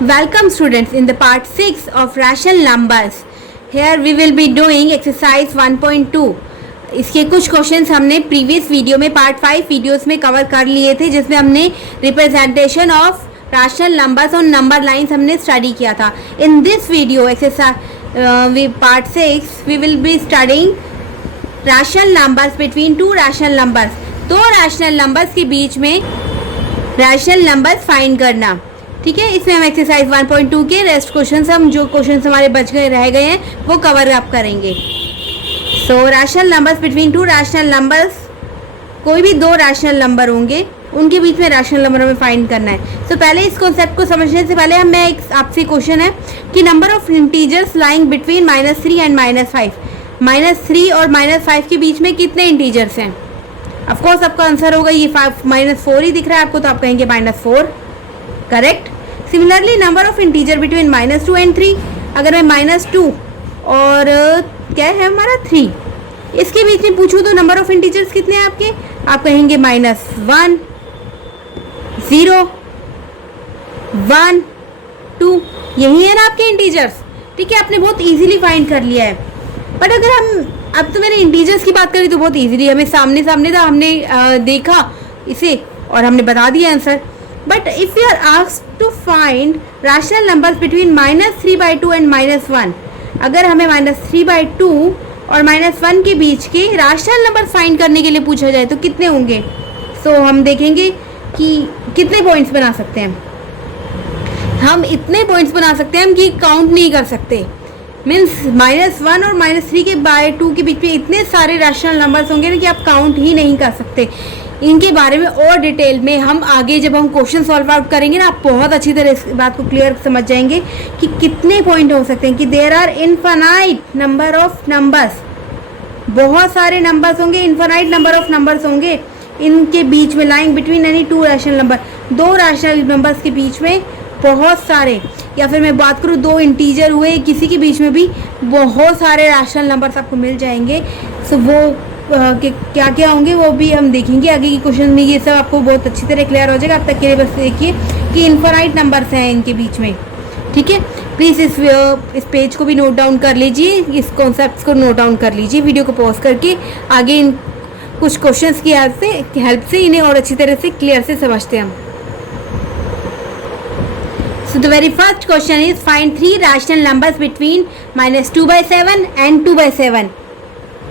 Welcome students in the part 6 of rational numbers. Here we will be doing exercise 1.2. इसके कुछ questions हमने previous video में part 5 videos में cover कर लिए थे, जिसमें हमने रिप्रेजेंटेशन ऑफ रैशनल नंबर्स और नंबर लाइंस हमने स्टडी किया था. In this video exercise part 6 we will be studying rational numbers between two rational numbers. दो रैशनल नंबर्स के बीच में रैशनल नंबर्स फाइंड करना. ठीक है, इसमें हम एक्सरसाइज 1.2 के रेस्ट क्वेश्चंस हम जो क्वेश्चंस हमारे बच गए रह गए हैं वो कवर अप करेंगे. सो rational numbers between two rational numbers, कोई भी दो रैशनल नंबर होंगे उनके बीच में रैशनल नंबर हमें फाइंड करना है. तो पहले इस कॉन्सेप्ट को समझने से पहले मैं एक आपसे क्वेश्चन है कि number of integers lying between -3 and -5. -3 और -5 के बीच में कितने इंटीजर्स हैं? ऑफकोर्स आपका आंसर होगा ये -4 ही दिख रहा है आपको, तो आप कहेंगे -4. Correct. Similarly number of integer between -2 and 3, अगर मैं -2 और क्या है हमारा 3 इसके बीच में पूछूं तो नंबर ऑफ इंटीजर्स कितने हैं आपके? आप कहेंगे -1, 0, 1, 2. यही है ना आपके इंटीजर्स. ठीक है, आपने बहुत इजीली फाइंड कर लिया है. बट अगर हम अब तो मैंने इंटीजर्स की बात करी तो बहुत इजीली हमें सामने था, हमने देखा इसे और हमने बता दिया answer. But if we are asked to find rational numbers between -3/2 and -1, अगर हमें -3/2 और -1 के बीच के रैशनल नंबर फाइंड करने के लिए पूछा जाए तो कितने होंगे? सो हम देखेंगे कि कितने पॉइंट्स बना सकते हैं. हम इतने पॉइंट्स बना सकते हैं कि काउंट नहीं कर सकते. मीन्स -1 और -3 के बाय 2 के बीच में इतने सारे रैशनल नंबर्स होंगे ना कि आप काउंट ही नहीं कर सकते. इनके बारे में और डिटेल में हम आगे जब हम क्वेश्चन सॉल्व आउट करेंगे ना, आप बहुत अच्छी तरह इस बात को क्लियर समझ जाएंगे कि कितने पॉइंट हो सकते हैं. कि there are infinite number of numbers, बहुत सारे नंबर्स होंगे, इनफाइनाइट नंबर ऑफ नंबर्स होंगे इनके बीच में lying between any two rational number, दो रैशनल नंबर्स के बीच में बहुत सारे, या फिर मैं बात करूँ दो इंटीजर हुए किसी के बीच में भी बहुत सारे रैशनल नंबर्स आपको मिल जाएंगे. सो वो क्या क्या होंगे वो भी हम देखेंगे आगे की क्वेश्चन में. ये सब आपको बहुत अच्छी तरह क्लियर हो जाएगा. अब तक के लिए बस देखिए कि इनफाइनाइट नंबर्स हैं इनके बीच में. ठीक है, प्लीज़ इस पेज को भी नोट डाउन कर लीजिए, इस कॉन्सेप्ट को नोट डाउन कर लीजिए. वीडियो को पॉज करके आगे इन कुछ क्वेश्चंस की हेल्प से इन्हें और अच्छी तरह से क्लियर से समझते हैं हम. So the very first question is find 3 rational numbers between -2/7 and 2/7.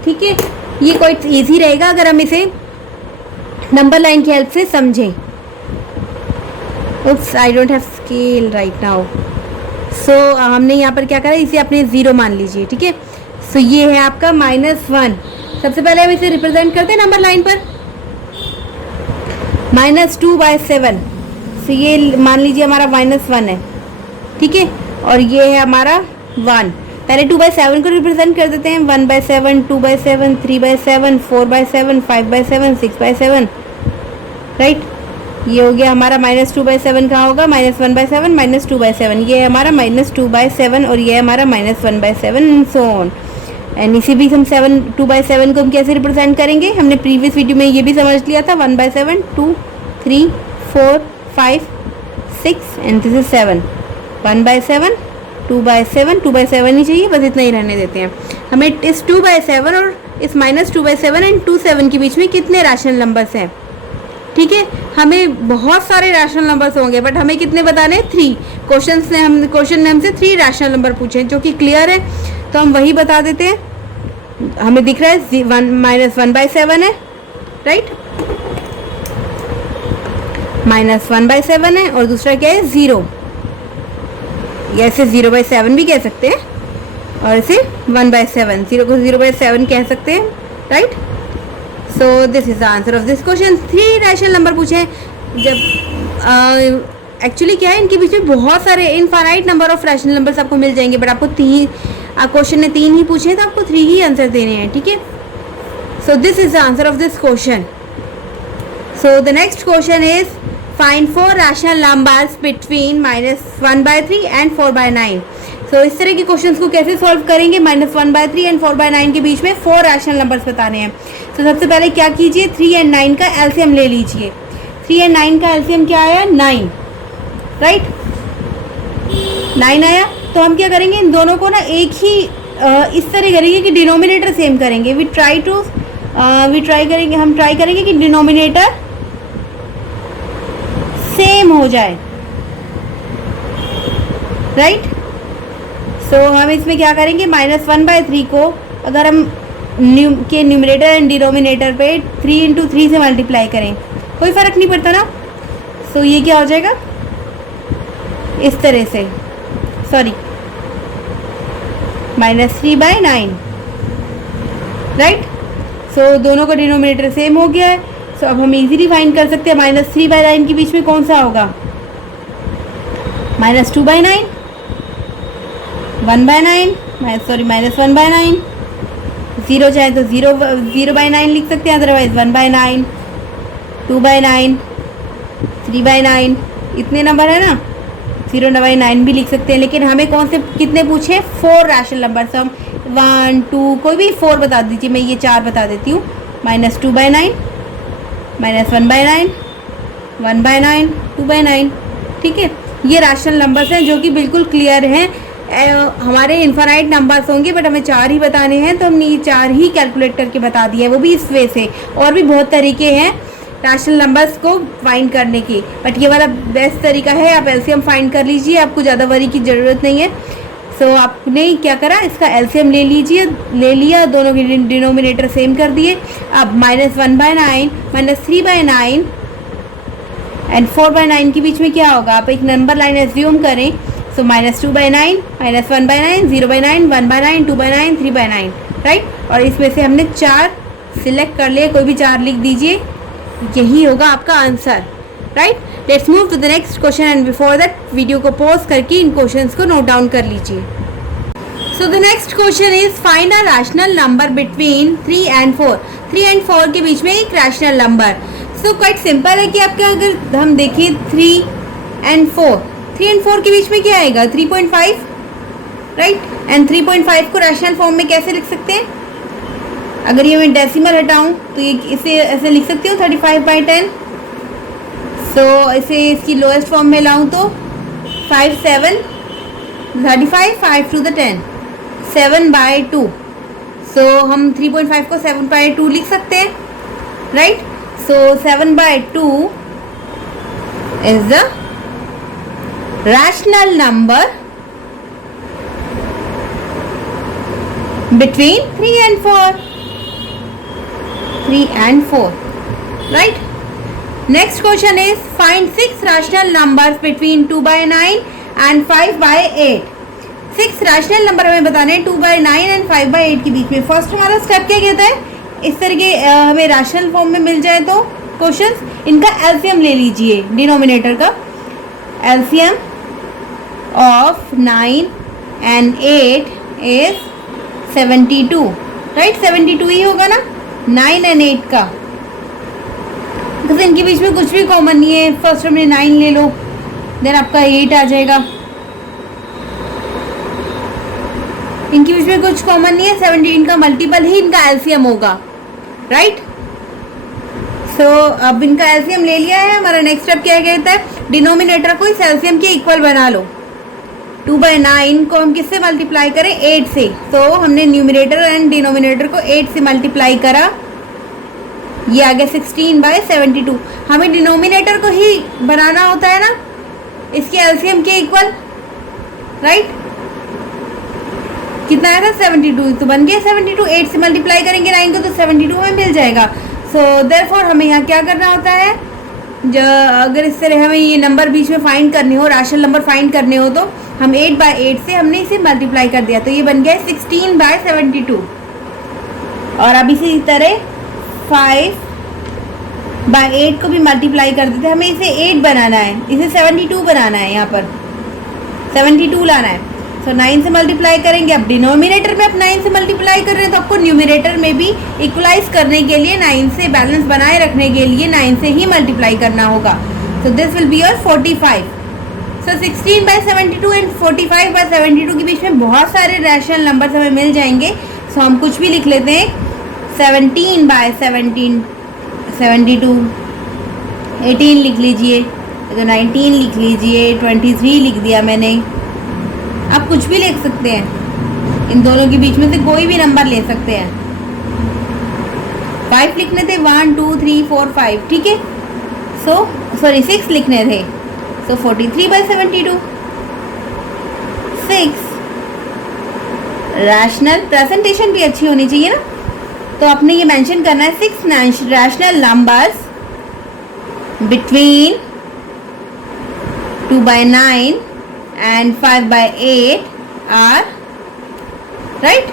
ठीक है, ये कोई इजी रहेगा अगर हम इसे नंबर लाइन की हेल्प से समझें. Oops, I don't have scale right now. So हमने यहाँ पर क्या करा, इसे अपने 0 मान लीजिए. ठीक है, सो ये है आपका -1. सबसे पहले हम इसे रिप्रेजेंट करते हैं नंबर लाइन पर. -2/7, तो ये मान लीजिए हमारा -1 है. ठीक है, और ये है हमारा 1. पहले 2/7 को रिप्रेजेंट कर देते हैं. 1/7, 2/7, 3/7, 4/7, 5/7, 6/7. राइट, ये हो गया हमारा -2/7. कहाँ होगा? -1/7, -2/7. ये है हमारा -2/7 और ये है हमारा -1/7 एंड सो ऑन. एंड इसी भी हम 2/7 को हम कैसे रिप्रेजेंट करेंगे? हमने प्रीवियस वीडियो में ये भी समझ लिया था. 1/7, 2, 3, 4, 5, 6 एंड दिस इज 7. 1/7, 2/7, 2/7 ही चाहिए, बस इतना ही रहने देते हैं. हमें इस 2/7 और इस -2/7 एंड 2/7 के बीच में कितने रैशनल नंबर्स हैं? ठीक है, हमें बहुत सारे रैशनल नंबर्स होंगे बट हमें कितने बताने हैं? 3. क्वेश्चन ने हमसे 3 रैशनल नंबर पूछे हैं जो कि क्लियर है, तो हम वही बता देते हैं. हमें दिख रहा है -1/7 है. राइट, -1/7 है और दूसरा क्या है? 0. ऐसे 0/7 भी कह सकते हैं और इसे 1/7, 0 को 0/7 कह सकते हैं. Right, so this is the answer of this question. 3 rational number पूछे हैं. जब एक्चुअली क्या है, इनके बीच में बहुत सारे infinite number of rational numbers आपको मिल जाएंगे, बट आपको क्वेश्चन ने 3 ही पूछे हैं तो आपको 3 ही आंसर देने हैं. ठीक है, so this is the answer of this question. So the next question is find 4 rational numbers between -1/3 and 4/9. सो इस तरह के क्वेश्चंस को कैसे सॉल्व करेंगे? -1/3 एंड 4/9 के बीच में 4 रैशनल नंबर्स बताने हैं. तो सबसे पहले क्या कीजिए, 3 और 9 का एलसीएम ले लीजिए. 3 और 9 का एलसीएम क्या आया? 9. राइट, 9 आया तो हम क्या करेंगे, इन दोनों को ना एक ही इस तरह करेंगे कि डिनोमिनेटर सेम करेंगे। हम ट्राई करेंगे कि डिनोमिनेटर सेम हो जाए, राइट। सो हम इसमें क्या करेंगे, -1/3 को अगर हम के न्यूमरेटर एंड डिनोमिनेटर पे 3 × 3 से मल्टीप्लाई करें, कोई फ़र्क नहीं पड़ता ना। सो ये क्या हो जाएगा, इस तरह से, सॉरी -3/9, राइट। सो दोनों का डिनोमिनेटर सेम हो गया है। सो अब हम इजीली फाइंड कर सकते हैं -3/9 के बीच में कौन सा होगा, -2/9, 1/9, सॉरी -1/9, 0 चाहे तो 0/9 लिख सकते हैं, अदरवाइज 1/9, 2/9, 3/9, इतने नंबर है ना, 0/9 भी लिख सकते हैं। लेकिन हमें कौन से कितने पूछे, 4 रैशनल नंबर। तो हम 1, 2 कोई भी 4 बता दीजिए, मैं ये 4 बता देती हूँ। -2/9, -1/9, 1/9, 2/9, ठीक है। ये रैशनल नंबर्स हैं जो कि बिल्कुल क्लियर हैं। हमारे इन्फानाइट नंबर्स होंगे बट हमें 4 ही बताने हैं, तो हमने ये 4 ही कैलकुलेट करके बता दिया है, वो भी इस वे से। और भी बहुत तरीके हैं रैशनल नंबर्स को फाइंड करने की, बट ये वाला बेस्ट तरीका है। आप एलसीएम फाइंड कर लीजिए, आपको ज़्यादा वरी की ज़रूरत नहीं है। सो आपने क्या करा, इसका एलसीएम ले लिया, दोनों के डिनोमिनेटर सेम कर दिए। अब -1/9, -3/9 एंड 4/9 के बीच में क्या होगा, आप एक नंबर लाइन एज्यूम करें। सो -2/9, -1/9, 0/9, 1/9, 2/9, 3/9, राइट। और इसमें से हमने 4 सिलेक्ट कर लिए, कोई भी 4 लिख दीजिए, यही होगा आपका answer, right. Let's move to the next question and before that video को पॉज करके इन क्वेश्चंस को नोट डाउन कर लीजिए। So the next question is find a rational number between 3 and 4। 3 and 4 के बीच में एक rational number. So quite simple है कि आपका अगर हम देखें 3 and 4 के बीच में क्या आएगा, 3.5, राइट। एंड 3.5 को रैशनल फॉर्म में कैसे लिख सकते हैं, अगर ये मैं डेसिमल हटाऊं तो ये इसे ऐसे लिख सकती हूँ 35/10। सो इसे इसकी लोएस्ट फॉर्म में लाऊं तो 5, 7, 35, 5 to the 10, 7/2। सो हम 3.5 को 7/2 लिख सकते हैं, right. So 7/2 is the rational number between 3 and 4, 3 and 4, right. Next question is find 6 rational numbers between 2/9 and 5/8। 6 rational number हमें बताने हैं 2/9 and 5/8 के बीच में। फर्स्ट हमारा स्टेप क्या कहता है, इस तरह के हमें रैशनल फॉर्म में मिल जाए तो क्वेश्चंस, इनका एलसीएम ले लीजिए, डिनोमिनेटर का LCM of 9 and 8 is 72, right. 72 ही होगा ना 9 and 8 का, बिकॉज इनके बीच में कुछ भी कॉमन नहीं है। फर्स्ट हमने 9 ले लो, देन आपका 8 आ जाएगा, इनके बीच में कुछ कॉमन नहीं है। 17 का मल्टीपल ही इनका एलसीएम होगा, राइट। सो अब इनका एलसीएम ले लिया है, हमारा नेक्स्ट स्टेप क्या कहता है, डिनोमिनेटर को इस एलसीएम के इक्वल बना लो। 2/9 को हम किससे मल्टीप्लाई करें, 8 से। तो हमने न्यूमरेटर एंड डिनोमिनेटर को 8 से मल्टीप्लाई करा, ये आ गया 16/72। हमें डिनोमिनेटर को ही बनाना होता है ना इसके एलसीएम के इक्वल, राइट। कितना आया था 72, तो बन गया 72। 8 से मल्टीप्लाई करेंगे 9 को तो 72 में मिल जाएगा। सो देयरफॉर हमें यहाँ क्या करना होता है, अगर इस तरह हमें ये नंबर बीच में फाइंड करने हो, रैशनल नंबर फाइंड करने हो, तो हम 8/8 से हमने इसे मल्टीप्लाई कर दिया, तो ये बन गया 16/72। और अब इसी तरह 5/8 को भी मल्टीप्लाई कर देते हैं, हमें इसे 8 बनाना है, इसे 72 बनाना है, यहाँ पर 72 लाना है। सो 9 से मल्टीप्लाई करेंगे, अब डिनोमिनेटर में आप 9 से मल्टीप्लाई कर रहे हैं तो आपको न्यूमरेटर में भी इक्वलाइज करने के लिए 9 से बैलेंस बनाए रखने के लिए 9 से ही मल्टीप्लाई करना होगा। So this will be your 45। So 16/72 and 45/72 के बीच में बहुत सारे रैशनल नंबर हमें मिल जाएंगे। सो हम कुछ भी लिख लेते हैं, 17/17, 72, 18 लिख लीजिए, तो 19 लिख लीजिए, 23 लिख दिया मैंने, आप कुछ भी लिख सकते हैं, इन दोनों के बीच में से कोई भी नंबर ले सकते हैं। 5 लिखने थे, 1 2 3 4 5, ठीक है। सॉरी 6 लिखने थे, 43/72 6। रैशनल प्रेजेंटेशन भी अच्छी होनी चाहिए ना, तो आपने ये मेंशन करना है 6 rational numbers between 2/9 and 5/8 are right.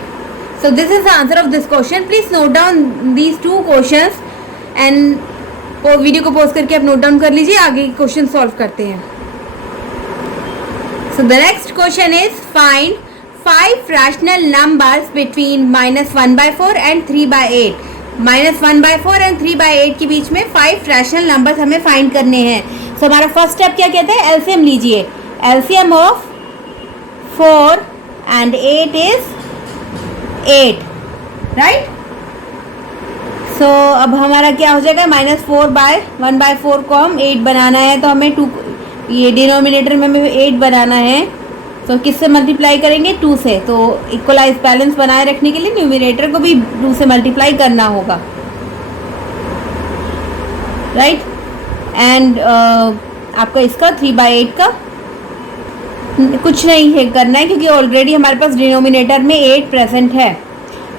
So this is the answer of this question. Please note down these two questions and वो वीडियो को पॉज करके आप नोट डाउन कर लीजिए, आगे क्वेश्चन सॉल्व करते हैं। So the next question is find 5 rational numbers between -1/4 and 3/8. -1/4 and 3/8 के बीच में 5 रैशनल नंबर्स हमें फाइंड करने हैं। सो हमारा फर्स्ट स्टेप क्या कहते हैं, एलसीएम लीजिए। LCM of 4 and 8 is 8, right. So अब हमारा क्या हो जाएगा, -4/1/4 को हम 8 बनाना है, तो हमें 2, ये डिनोमिनेटर में हमें 8 बनाना है, तो किससे मल्टीप्लाई करेंगे, 2 से। तो इक्वलाइज बैलेंस बनाए रखने के लिए न्यूमिनेटर को भी 2 से मल्टीप्लाई करना होगा, राइट। एंड आपका इसका 3/8 का कुछ नहीं है करना है, क्योंकि ऑलरेडी हमारे पास डिनोमिनेटर में 8 प्रेजेंट है।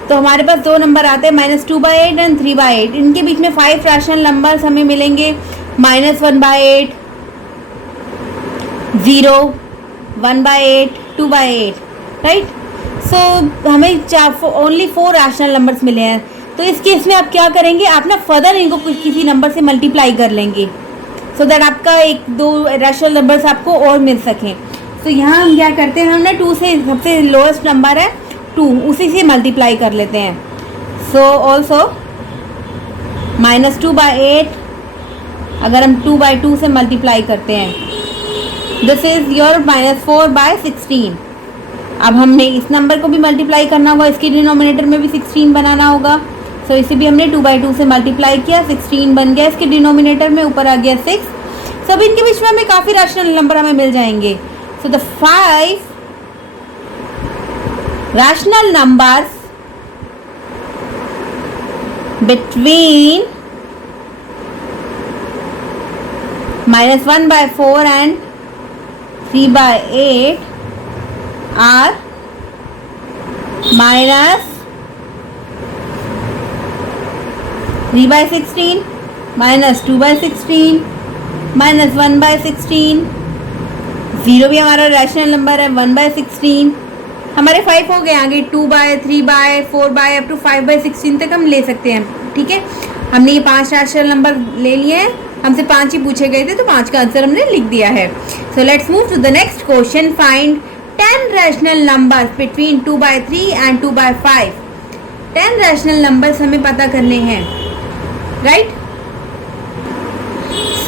तो हमारे पास 2 नंबर आते हैं, -2/8 एंड 3/8। इनके बीच में 5 रैशनल नंबर्स हमें मिलेंगे, -1/8, 0, 1/8, 2/8, राइट। सो हमें ओनली 4 रैशनल नंबर्स मिले हैं। तो इस केस में आप क्या करेंगे, आप ना फर्दर इनको किसी नंबर से मल्टीप्लाई कर लेंगे, सो दैट आपका 1-2 रैशनल नंबर्स आपको और मिल सकें। तो यहाँ हम क्या करते हैं, हम ना 2 से, सबसे लोएस्ट नंबर है 2, उसी से मल्टीप्लाई कर लेते हैं। सो ऑल्सो -2/8 अगर हम 2/2 से मल्टीप्लाई करते हैं, दिस इज योर -4/16। अब हमने इस नंबर को भी मल्टीप्लाई करना होगा, इसके डिनोमिनेटर में भी 16 बनाना होगा। सो इसे भी हमने 2/2 से मल्टीप्लाई किया, 16 बन गया इसके डिनोमिनेटर में, ऊपर आ गया 6। सब इनके बीच में हमें काफ़ी रैशनल नंबर हमें मिल जाएंगे। So the 5 rational numbers between -1/4 and 3/8 are -3/16, -2/16, -1/16, 0 भी हमारा रैशनल नंबर है, 1/16। हमारे 5 हो गए, आगे 2/, 3/, 4/, अप टू 5/16 तक हम ले सकते हैं, ठीक है। हमने ये 5 रैशनल नंबर ले लिए हैं, हमसे 5 ही पूछे गए थे, तो 5 का आंसर हमने लिख दिया है। So let's move to the next question. Find 10 rational numbers between 2/3 and 2/5। 10 rational numbers हमें पता करने हैं, right.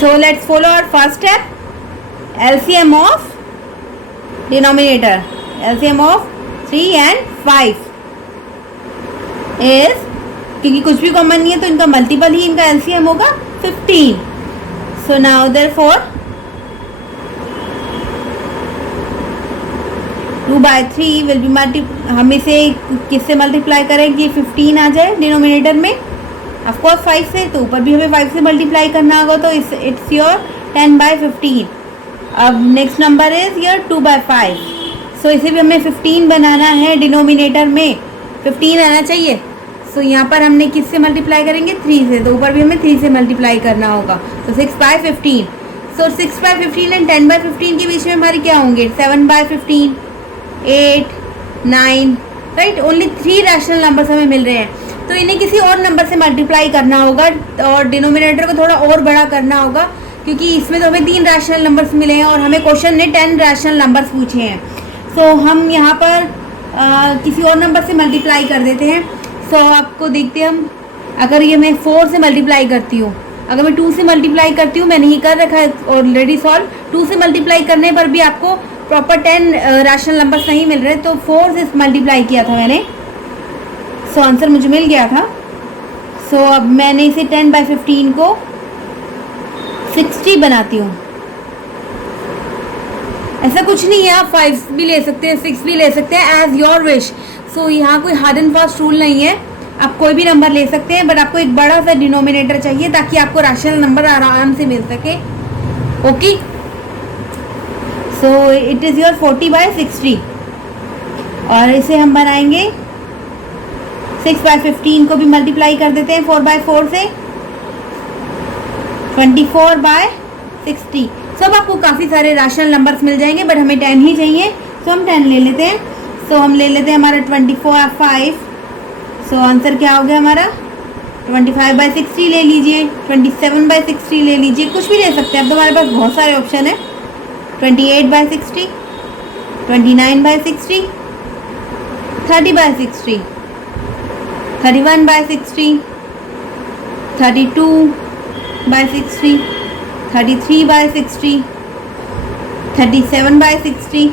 So let's follow our first step, LCM of denominator. LCM of 3 and 5 is, क्योंकि कुछ भी कॉमन नहीं है तो इनका मल्टीपल ही इनका एलसीएम होगा 15। So now therefore 2/3 will be हम इसे किससे मल्टीप्लाई करें कि 15 आ जाए डिनोमिनेटर में, ऑफकोर्स 5 से, तो ऊपर भी हमें 5 से मल्टीप्लाई करना होगा, तो इट्स योर 10/15। अब नेक्स्ट नंबर इज योर 2/5। सो इसे भी हमें 15 बनाना है, डिनोमिनेटर में 15 आना चाहिए। सो यहाँ पर हमने किससे मल्टीप्लाई करेंगे, 3 से, तो ऊपर भी हमें 3 से मल्टीप्लाई करना होगा, तो 6/15। सो 6/15 एंड 10/15 के बीच में हमारे क्या होंगे, 7/15, 8, 9, राइट। ओनली 3 रैशनल नंबर्स हमें मिल रहे हैं, तो इन्हें किसी और नंबर से मल्टीप्लाई करना होगा और डिनोमिनेटर को थोड़ा और बड़ा करना होगा, क्योंकि इसमें तो हमें 3 रैशनल नंबर्स मिले हैं और हमें क्वेश्चन ने 10 रैशनल नंबर्स पूछे हैं। सो हम यहाँ पर किसी और नंबर से मल्टीप्लाई कर देते हैं। सो आपको देखते हैं हम, अगर ये मैं 4 से मल्टीप्लाई करती हूँ, अगर मैं 2 से मल्टीप्लाई करती हूँ, मैंने ही कर रखा है ऑलरेडी सॉल्व, 2 से मल्टीप्लाई करने पर भी आपको प्रॉपर 10 रैशनल नंबर्स नहीं मिल रहे, तो 4 से मल्टीप्लाई किया था मैंने, सो आंसर मुझे मिल गया था। सो अब मैंने इसे 10/15 को 60 बनाती हूँ, ऐसा कुछ नहीं है, आप 5 भी ले सकते हैं, 6 भी ले सकते हैं, एज योर विश। सो यहाँ कोई हार्ड एंड फास्ट रूल नहीं है, आप कोई भी नंबर ले सकते हैं, बट आपको एक बड़ा सा डिनोमिनेटर चाहिए ताकि आपको रैशनल नंबर आराम से मिल सके। Okay, so it is your 40/60 और इसे हम बनाएंगे 6/15 को भी मल्टीप्लाई कर देते हैं 4/4 से, 24/60। सब आपको काफ़ी सारे रैशनल नंबर्स मिल जाएंगे, बट हमें 10 ही चाहिए, सो हम 10 ले लेते हैं। सो हम ले लेते हैं हमारा 24/5। सो आंसर क्या हो गया हमारा 25/60 ले लीजिए, 27/60 ले लीजिए, कुछ भी ले सकते हैं। अब तो हमारे पास बहुत सारे ऑप्शन है, 28/60, 29/60, 30/60, 31/60, 32/60, 33/60, 37/60,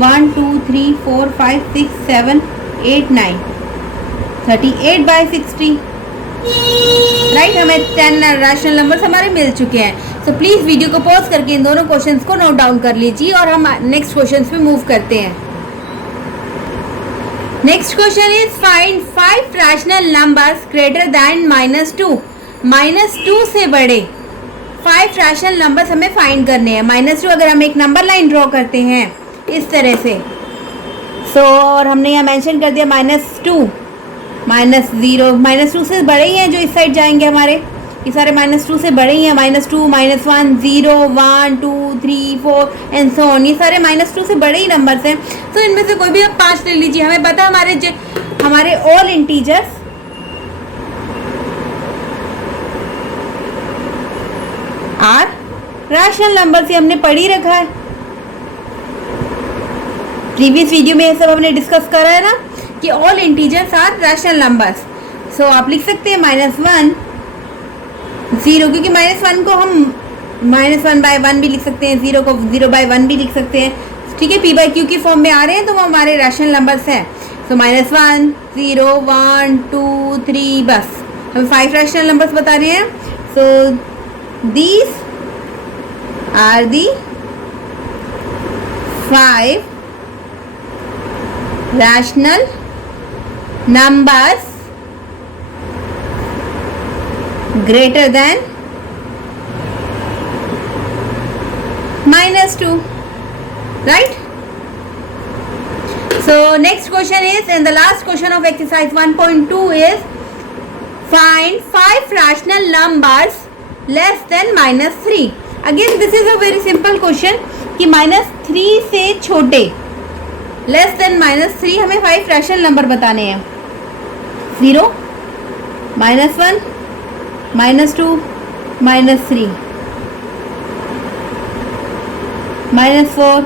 1 2 3 4 5 6 7 8 9, 38/60। राइट, हमें 10 रैशनल नंबर्स हमारे मिल चुके हैं। सो प्लीज़ वीडियो को पॉज करके इन दोनों क्वेश्चंस को नोट डाउन कर लीजिए और हम नेक्स्ट क्वेश्चंस पे मूव करते हैं। Next question is find 5 rational numbers greater than -2। -2 से बड़े 5 रैशनल नंबर्स हमें फाइंड करने हैं। -2 अगर हम एक नंबर लाइन ड्रॉ करते हैं इस तरह से, सो और हमने यहाँ मेंशन कर दिया -2, -0, -2 से बड़े ही हैं जो इस साइड जाएंगे हमारे, ये सारे -2 से बड़े ही हैं, -2, -1, 0, 1 2 3 4 एंड सो ऑन, ये सारे -2 से बड़े ही नंबर्स हैं। तो इनमें से कोई भी आप 5 ले लीजिए। हमें पता है हमारे all integers are rational number से हमने पढ़ ही रखा है, प्रीवियस वीडियो में ये सब हमने डिस्कस करा है ना कि all integers are rational numbers. So आप लिख सकते हैं -1 0, क्योंकि -1 को हम -1/1 भी लिख सकते हैं, 0 को 0/1 भी लिख सकते हैं। ठीक है, p/q की फॉर्म में आ रहे हैं तो वो हमारे रैशनल नंबर्स हैं। सो -1 0 1 2 3, बस हम 5 रैशनल नंबर्स बता रहे हैं। सो these are the 5 rational numbers greater than -2, right? So next question is, and the last question of exercise 1.2 is find 5 rational numbers less than -3। Again this is a very simple question कि -3 से छोटे, less than -3 हमें 5 rational number बताने हैं। 0 -1 -2 -3 -4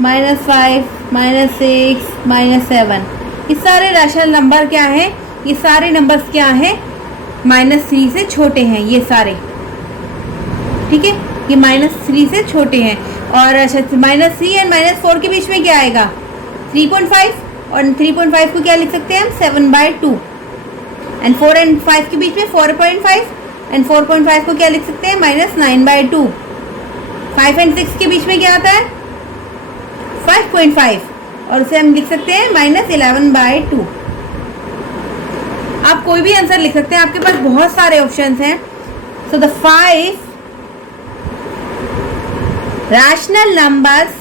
-5 -6 -7, ये सारे rational number क्या है, ये सारे नंबर्स क्या है -3 से छोटे हैं, ये सारे। ठीक है, ये -3 से छोटे हैं। और अच्छा, -3 एंड -4 के बीच में क्या आएगा 3.5, और 3.5 को क्या लिख सकते हैं हम 7/2, एंड 4 एंड 5 के बीच में 4.5, एंड 4.5 को क्या लिख सकते हैं -9/2। 5 एंड 6 के बीच में क्या आता है 5.5, और उसे हम लिख सकते हैं -11/2। आप कोई भी आंसर लिख सकते हैं, आपके पास बहुत सारे ऑप्शंस हैं। So the 5 rational numbers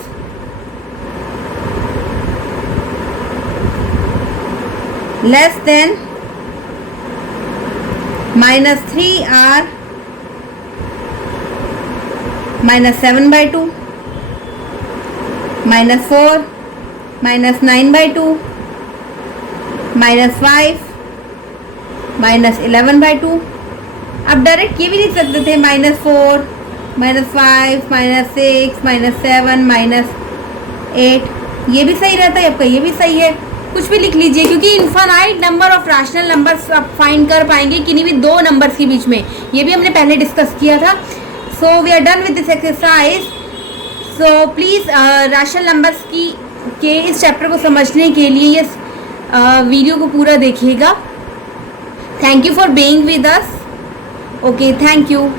less than -3 are -7/2, -4, -9/2, -5, -11/2। आप डायरेक्ट ये भी लिख सकते थे -4, -5, -6, -7, -8, ये भी सही रहता है आपका, ये भी सही है, कुछ भी लिख लीजिए, क्योंकि infinite number of rational numbers आप फाइंड कर पाएंगे किन्हीं भी 2 नंबर्स के बीच में, ये भी हमने पहले डिस्कस किया था। So we are done with this exercise. So please rational numbers के इस चैप्टर को समझने के लिए इस वीडियो को पूरा देखिएगा। Thank you for being with us. Okay, thank you.